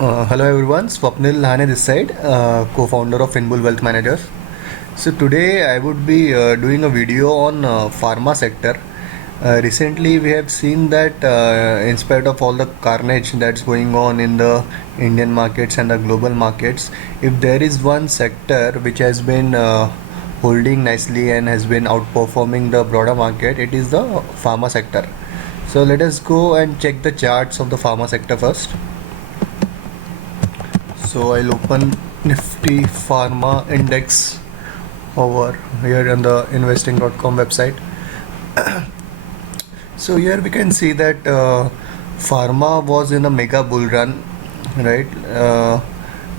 Hello everyone, Swapnil Lahane this side, co-founder of Finbull Wealth Managers. So today I would be doing a video on pharma sector. Recently we have seen that in spite of all the carnage that's going on in the Indian markets and the global markets, if there is one sector which has been holding nicely and has been outperforming the broader market, it is the pharma sector. So let us go and check the charts of the pharma sector first. So I'll open Nifty Pharma Index over here on the investing.com website. So here we can see that pharma was in a mega bull run, right,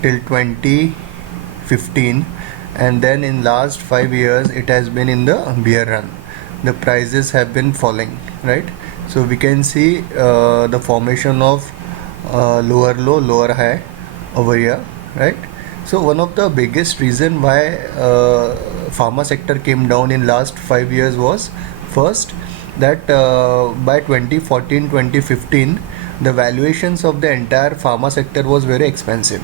till 2015, and then in last 5 years it has been in the bear run. The prices have been falling, right? So we can see the formation of lower low, lower high over here, right? So one of the biggest reason why pharma sector came down in last 5 years was first that by 2014 2015 the valuations of the entire pharma sector was very expensive.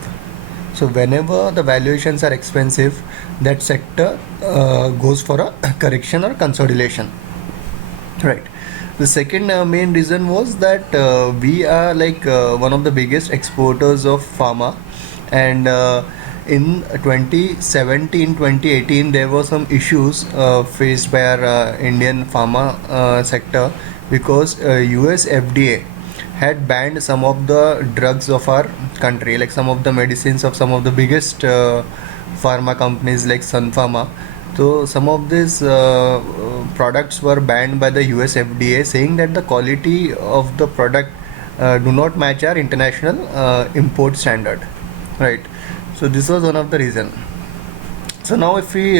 So whenever the valuations are expensive, that sector goes for a correction or consolidation, right? The second main reason was that we are like one of the biggest exporters of pharma, and in 2017 2018 there were some issues faced by our Indian pharma sector, because US FDA had banned some of the drugs of our country, like some of the medicines of some of the biggest pharma companies like Sun Pharma. So some of these products were banned by the US FDA, saying that the quality of the product do not match our international import standard, right? So this was one of the reason. So now if we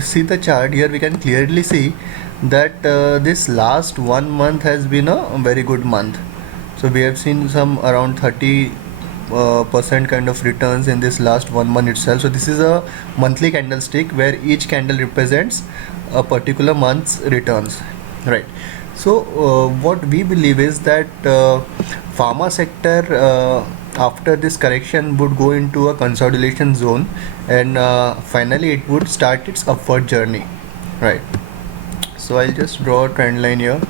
see the chart here, we can clearly see that this last 1 month has been a very good month. So we have seen some around 30 percent kind of returns in this last 1 month itself. So this is a monthly candlestick where each candle represents a particular month's returns, right? So what we believe is that pharma sector after this correction would go into a consolidation zone, and finally it would start its upward journey, right? So I'll just draw a trend line here.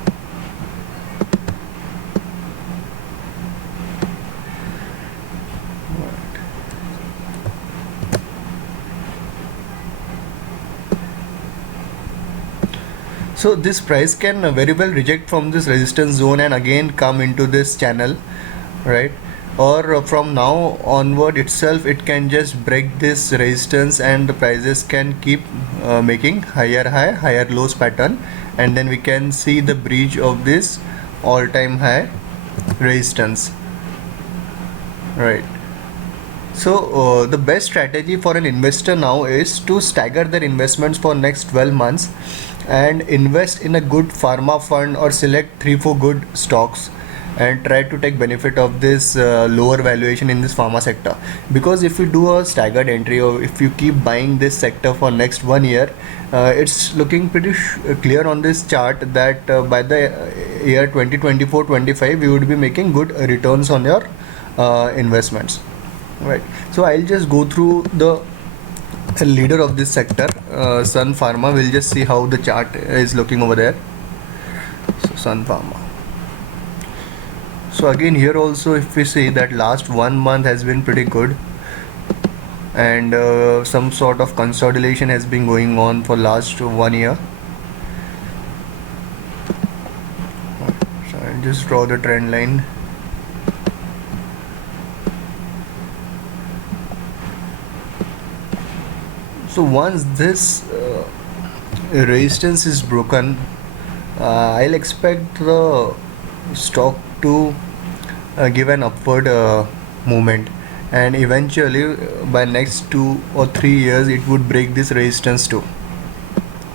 So this price can very well reject from this resistance zone and again come into this channel, right? Or from now onward itself it can just break this resistance and the prices can keep making higher high, higher lows pattern, and then we can see the breach of this all-time high resistance, right? So the best strategy for an investor now is to stagger their investments for next 12 months and invest in a good pharma fund or select 3-4 good stocks and try to take benefit of this lower valuation in this pharma sector. Because if you do a staggered entry, or if you keep buying this sector for next 1 year, it's looking pretty clear on this chart that by the year 2024-25 we would be making good returns on your investments, right? So I'll just go through the leader of this sector, Sun Pharma. We'll just see how the chart is looking over there. So Sun Pharma. So again here also if we see that last 1 month has been pretty good, and some sort of consolidation has been going on for last 1 year. So I'll just draw the trend line. So once this resistance is broken, I'll expect the stock to give an upward movement, and eventually by next 2 or 3 years it would break this resistance too,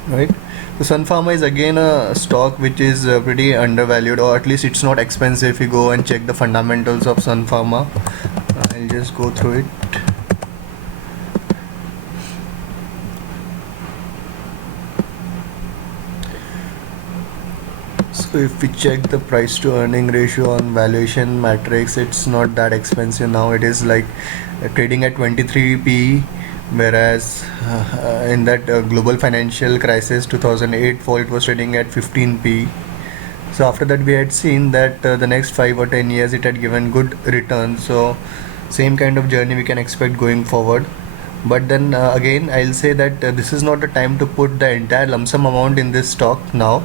right? So Sun Pharma is again a stock which is pretty undervalued, or at least it's not expensive. If you go and check the fundamentals of Sun Pharma, I'll just go through it. So So if we check the price to earning ratio on valuation matrix, it's not that expensive now. It is like trading at 23 PE, whereas in that global financial crisis 2008 fall, it was trading at 15 PE. So after that we had seen that the next 5 or 10 years it had given good return. So same kind of journey we can expect going forward. But then again I'll say that this is not the time to put the entire lump sum amount in this stock now.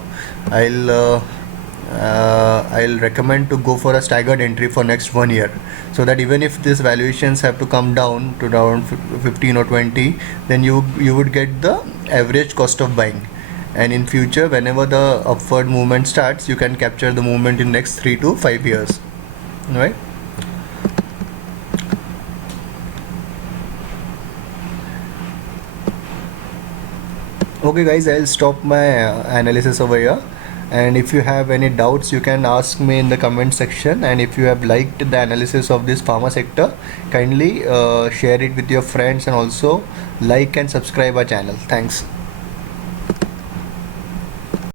I'll recommend to go for a staggered entry for next 1 year, so that even if these valuations have to come down to around 15 or 20, then you would get the average cost of buying, and in future whenever the upward movement starts, you can capture the movement in next 3 to 5 years, right? Okay guys, I'll stop my analysis over here, and if you have any doubts you can ask me in the comment section, and if you have liked the analysis of this pharma sector, kindly share it with your friends, and also like and subscribe our channel. Thanks.